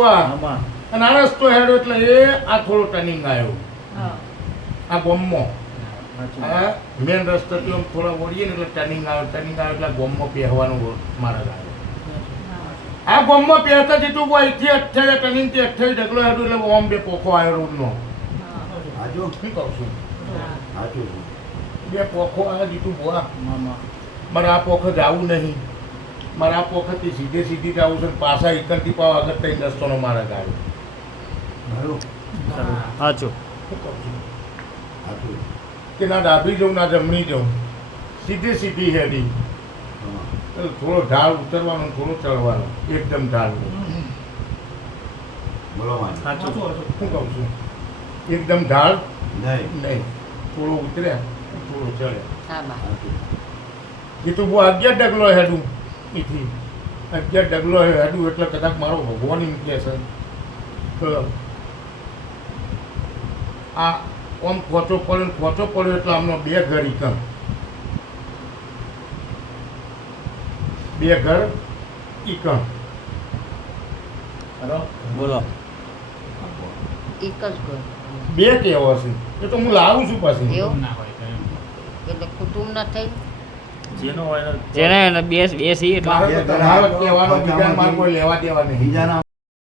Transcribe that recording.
બુઆ અને આ રસ્તો હેડો એટલે એ આ થોડો ટર્નિંગ આવ્યો આ ગોમમાં આ મેન રસ્તોથી આમ થોડા વળીએ ને એટલે ટર્નિંગ આવે એટલે ગોમમાં પહેવાનું મારા આવે આ ગોમમાં પહેરતા જીતું બુઆ અહીંથી 28 ટર્નિંગથી 28 ડગલો હેડું એટલે ઓમ બે પોખો આવ્યો રોડનો શું કહું છું બે પોખો આવ્યા જીતું બુઆ મારે આ પોખ જ આવું નહીં મારે આ પોખથી સીધી જ આવું છે પાછા એકરથી પાવ આગળ તઈ રસ્તોનો મારા જ આવ્યો સાચું કે ના ડાબી જાઉં ના જમણી જાઉં સીધી હેડી થોડો ઢાળ ઉતરવાનો થોડો ચડવાનો એકદમ ઢાળ શું કહું છું એકદમ ઢાળ નહીં થોડો ઉતર્યા થોડો ચડ્યા એ તો બહુ 11 ડગલો હેડું એથી 11 ડગલો હેડું એટલે કદાચ મારો ભગવાન એમ કહે છે આ આમ ખોચો પડ્યો એટલે આમનો 2 ઘર ઈકમ 2 ઘર ઈકમ બોલો એક જ ઘર 2 કેવો છે એ તો હું લાવું છું પાછી એવું એટલે કુટુંબ ના થઈ જેને બે છીએ એટલે મારે તો કહેવાનો બીજા મારે કોઈ લેવા દેવા નહીં